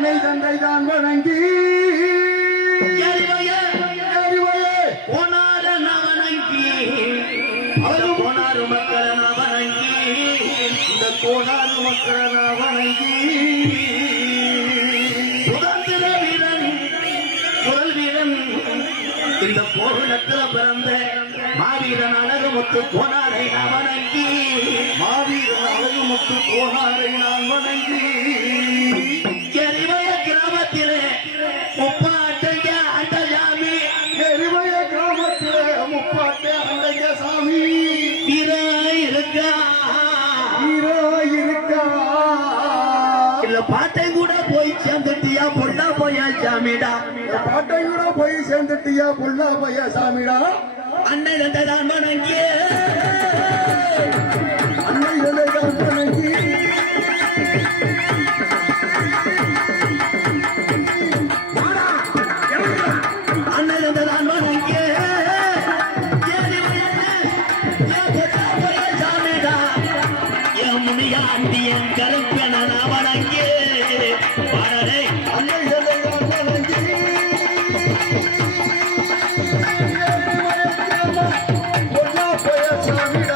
அன்னை தந்தை தான் வணங்கி போனார வணங்கி போனாரு மக்களை வணங்கி இந்த கோடாறு மக்களை வணங்கி சுதந்திர வீரன் குரல் வீரன் இந்த போர்க்களத்துல பிறந்த மாவீரன் அழகுமுத்து போனாரை நான் வணங்கி மாவீரன் அழகுமுத்து கோடாரை நான் வணங்கி எரிவய கிராமத்திலே முப்பாட்டையா அண்டஜாமி எரிவய கிராமத்திலே முப்பாட்டை அண்டைய சாமி வீரா இருக்கா ஹீரோ இருக்கா இல்ல பாட்டை கூட போய் சேர்ந்துட்டியா பொண்ணா போயா சாமிடா பாட்டை கூட போய் சேர்ந்துட்டியா பொல்லா பையா சாமிடா அன்னை தந்தைதான் வணங்கி அன்னை தந்தை தான் வணங்கி அன்னை தந்தைதான் வணங்கி சாமிடா என் முனியாண்டி என் கருப்பென நான் வணங்கி பாடலை அன்னை தந்தை தான் வணங்கி பொல்லா பையா சாமி